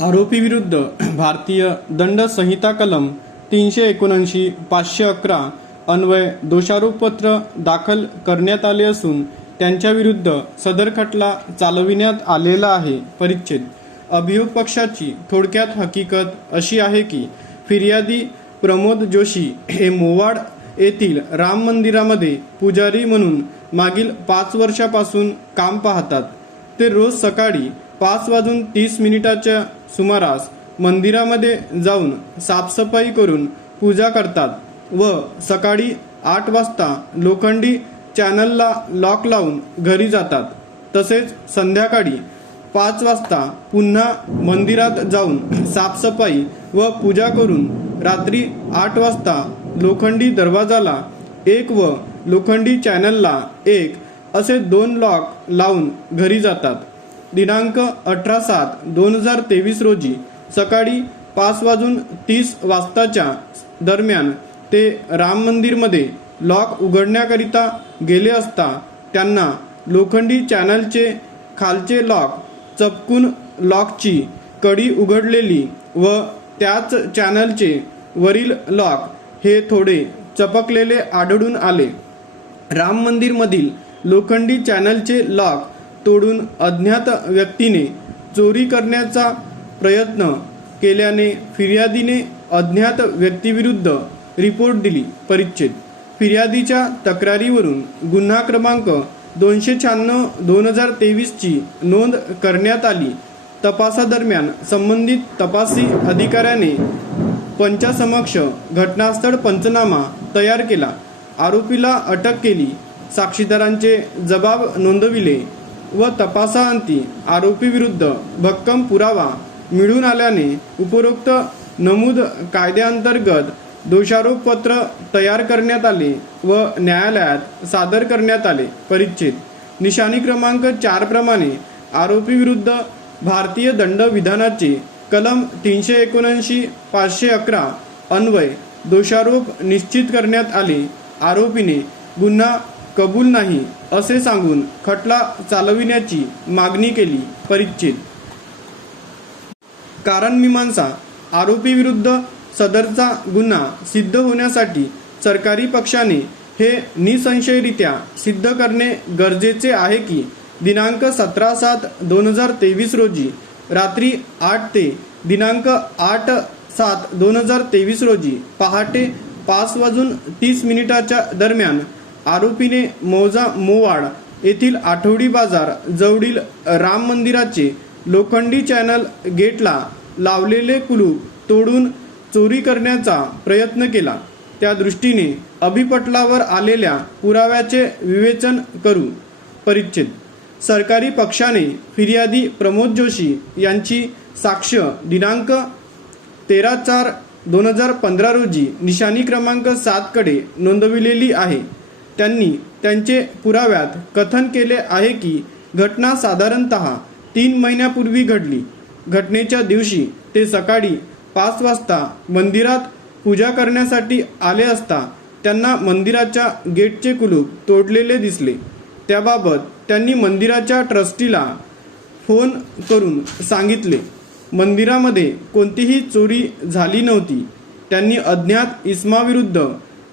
आरोपी विरुद्ध भारतीय दंड संहिता कलम 379 511 अन्वय दोषारोपपत्र दाखल करण्यात आले असून त्यांच्या विरुद्ध सदर खटला चालविण्यात आलेला आहे। परिच्छेद अभियोग पक्षाची थोडक्यात हकीकत अशी आहे की फिर्यादी प्रमोद जोशी हे मोवाड येथील राम मंदिरामध्ये पुजारी म्हणून मागील 5 वर्षापासून काम पाहतात। ते रोज सकाळी 5:30 सुमारास मंदिरामध्ये जाऊन साफसफाई करून पूजा करतात व सकाळी 8 वाजता लोखंडी चॅनलला लॉक लावून घरी जातात। तसेच संध्याकाळी 5 वाजता पुन्हा मंदिरात जाऊन साफसफाई व पूजा करून रात्री 8 वाजता लोखंडी दरवाजाला 1 व लोखंडी चॅनलला 1 असे 2 लॉक लावून घरी जातात। दिनांक 18/7/2023 रोजी सकाळी 5:30 वाजताच्या दरम्यान ते राम मंदिरमध्ये लॉक उघडण्याकरिता गेले असता त्यांना लोखंडी चॅनलचे खालचे लॉक चपकून लॉकची कडी उघडलेली व त्याच चॅनलचे वरील लॉक हे थोडे चपकलेले आढळून आले। राम मंदिरमधील लोखंडी चॅनलचे लॉक तोडून अज्ञात व्यक्तीने चोरी करण्याचा प्रयत्न केल्याने फिर्यादीने अज्ञात व्यक्तीविरुद्ध रिपोर्ट दिली। परिच्छेद फिर्यादीच्या तक्रारीवरून गुन्हा क्रमांक 296/2023 ची नोंद करण्यात आली। तपासादरम्यान संबंधित तपासी अधिकाऱ्याने पंचासमक्ष घटनास्थळ पंचनामा तयार केला, आरोपीला अटक केली, साक्षीदारांचे जबाब नोंदविले व तपासाअंती आरोपीविरुद्ध भक्कम पुरावा मिळून आल्याने उपरोक्त नमूद कायद्याअंतर्गत दोषारोपपत्र तयार करण्यात आले व न्यायालयात सादर करण्यात आले। परिच्छेद निशाणी क्रमांक 4 प्रमाणे आरोपीविरुद्ध भारतीय दंड विधानाचे कलम 379 511 अन्वय दोषारोप निश्चित करण्यात आले। आरोपीने गुन्हा कबूल नाही असे सांगून खटला चालविण्याची मागणी केली। परिच्छेद कारण मीमांसा आरोपी विरुद्ध सदरचा गुन्हा सिद्ध होण्यासाठी सरकारी पक्षाने हे निसंशयरित्या सिद्ध करणे गरजेचे आहे की दिनांक 17/7/2023 रोजी रात्री 8 ते दिनांक 8/7/2023 रोजी पहाटे 5:30 दरम्यान आरोपीने मौजा मोवाड येथील आठवडी बाजार जवळील राम मंदिराचे लोखंडी चॅनल गेटला लावलेले कुलूप तोडून चोरी करण्याचा प्रयत्न केला। त्या दृष्टीने अभिपटलावर आलेल्या पुराव्याचे विवेचन करू। परिच्छेद सरकारी पक्षाने फिर्यादी प्रमोद जोशी यांची साक्ष दिनांक 13/4/2015 रोजी निशाणी क्रमांक 7 कडे नोंदविलेली आहे। त्यांनी त्यांचे पुराव्यात कथन केले आहे की घटना साधारणतः 3 महिन्यापूर्वी घडली। घटनेच्या दिवशी ते सकाळी 5 वाजता मंदिरात पूजा करण्यासाठी आले असता त्यांना मंदिराच्या गेटचे कुलूप तोडलेले दिसले। त्याबाबत त्यांनी मंदिराच्या ट्रस्टीला फोन करून सांगितले। मंदिरामध्ये कोणतीही चोरी झाली नव्हती। त्यांनी अज्ञात इसमाविरुद्ध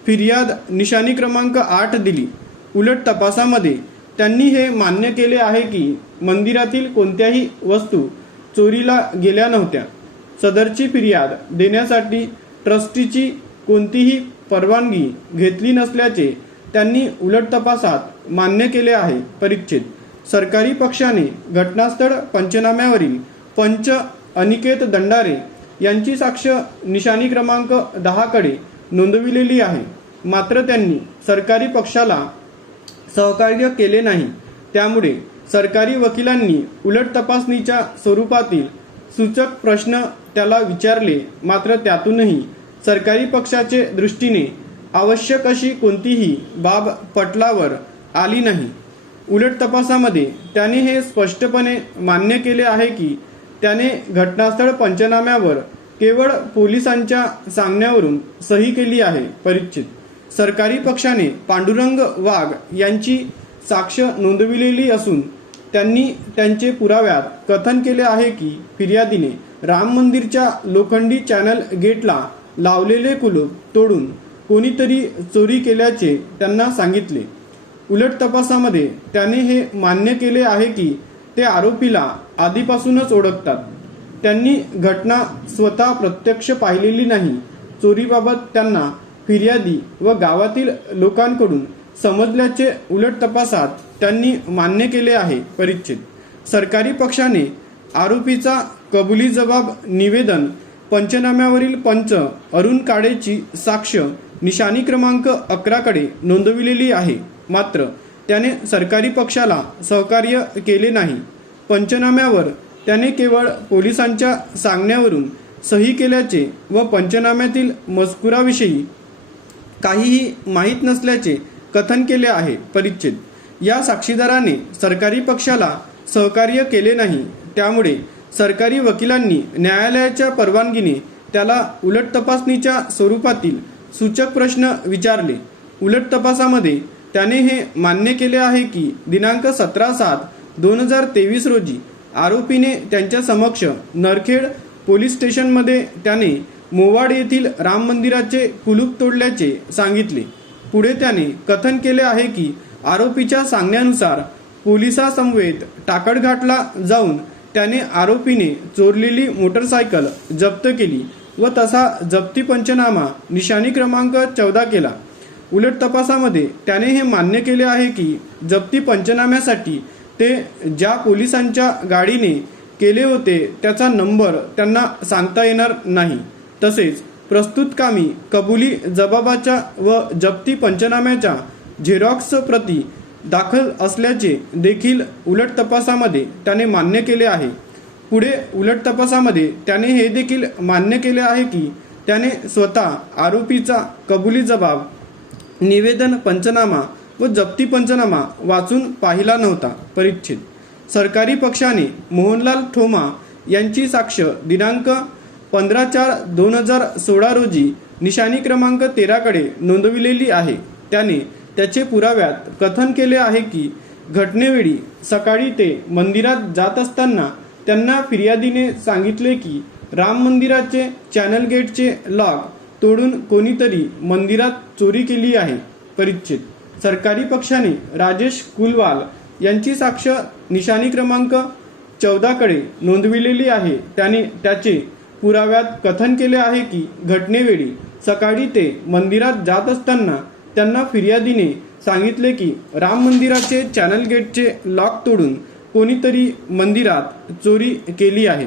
फिर्याद निशाणी क्रमांक 8 दिली। उलट तपासामध्ये त्यांनी हे मान्य केले आहे की मंदिरातील कोणत्याही वस्तू चोरीला गेल्या नव्हत्या। सदरची फिर्याद देण्यासाठी ट्रस्टीची कोणतीही परवानगी घेतली नसल्याचे त्यांनी उलट तपासात मान्य केले आहे। परिच्छेद सरकारी पक्षाने घटनास्थळ पंचनाम्यावरील पंच अनिकेत दंडारे यांची साक्ष निशाणी क्रमांक 10 कडे नोंदविलेली आहे। मात्र त्यांनी सरकारी पक्षाला सहकार्य केले नाही। त्यामुळे सरकारी वकिलांनी उलट तपासणीच्या स्वरूपातील सूचक प्रश्न त्याला विचारले, मात्र त्यातूनही सरकारी पक्षाचे दृष्टीने आवश्यक अशी कोणतीही बाब पटलावर आली नाही। उलट तपासामध्ये त्याने हे स्पष्टपणे मान्य केले आहे की त्याने घटनास्थळ पंचनाम्यावर केवळ पोलिसांच्या सांगण्यावरून सही केली आहे। परिच्छेद सरकारी पक्षाने पांडुरंग वाघ यांची साक्ष नोंदविलेली असून त्यांनी त्यांचे पुराव्यात कथन केले आहे की फिर्यादीने राम मंदिरच्या लोखंडी चॅनल गेटला लावलेले कुलूप तोडून कोणीतरी चोरी केल्याचे त्यांना सांगितले। उलट तपासामध्ये त्याने हे मान्य केले आहे की ते आरोपीला आधीपासूनच ओळखतात। त्यांनी घटना स्वतः प्रत्यक्ष पाहिलेली नाही। चोरीबाबत त्यांना फिर्यादी व गावातील लोकांकडून समजल्याचे उलट तपासात त्यांनी मान्य केले आहे। परिच्छेद सरकारी पक्षाने आरोपीचा कबुली जबाब निवेदन पंचनाम्यावरील पंच अरुण काळेची साक्ष निशाणी क्रमांक 11 कडे नोंदविलेली आहे। मात्र त्याने सरकारी पक्षाला सहकार्य केले नाही। पंचनाम्यावर त्याने केवळ पोलिसांच्या सांगण्यावरून सही केल्याचे व पंचनाम्यातील मजकुराविषयी काहीही माहीत नसल्याचे कथन केले आहे। परिच्छेद या साक्षीदाराने सरकारी पक्षाला सहकार्य केले नाही, त्यामुळे सरकारी वकिलांनी न्यायालयाच्या परवानगीने त्याला उलट तपासणीच्या स्वरूपातील सूचक प्रश्न विचारले। उलट तपासामध्ये त्याने हे मान्य केले आहे की दिनांक 17/7/2023 रोजी आरोपीने त्यांच्या समक्ष नरखेड पोलीस स्टेशनमध्ये त्याने मोवाड येथील राम मंदिराचे कुलूप तोडल्याचे सांगितले। पुढे त्याने कथन केले आहे की आरोपीच्या सांगण्यानुसार पोलिसांसमवेत टाकळघाटला जाऊन त्याने आरोपीने चोरलेली मोटरसायकल जप्त केली व तसा जप्ती पंचनामा निशाणी क्रमांक 14 केला। उलट तपासामध्ये त्याने हे मान्य केले आहे की जप्ती पंचनाम्यासाठी ते ज्या पोलिसांच्या गाडीने केले होते त्याचा नंबर त्यांना सांगता येणार नाही। तसेच प्रस्तुत कामी कबुली जबाबाच्या व जप्ती पंचनाम्याच्या झेरॉक्स प्रती दाखल असल्याचे देखील उलट तपासामध्ये त्याने मान्य केले आहे। पुढे उलट तपासामध्ये त्याने हे देखील मान्य केले आहे की त्याने स्वतः आरोपीचा कबुली जबाब, निवेदन पंचनामा व जप्ती पंचनामा वाचून पाहिला नव्हता। परिच्छेद सरकारी पक्षाने मोहनलाल ठोमा यांची साक्ष दिनांक 15/4/2016 रोजी निशाणी क्रमांक 13 कडे नोंदविलेली आहे। त्याने त्याचे पुराव्यात कथन केले आहे की घटनेवेळी सकाळी ते मंदिरात जात असताना त्यांना फिर्यादीने सांगितले की राम मंदिराचे चॅनल गेटचे लॉक तोडून कोणीतरी मंदिरात चोरी केली आहे। परिच्छेद सरकारी पक्षाने राजेश कुलवाल यांची साक्ष निशाणी क्रमांक 14 कडे नोंदविलेली आहे। त्याने त्याचे पुराव्यात कथन केले आहे की घटनेवेळी सकाळी ते मंदिरात जात असताना त्यांना फिर्यादीने सांगितले की राम मंदिराचे चॅनल गेटचे लॉक तोडून कोणीतरी मंदिरात चोरी केली आहे।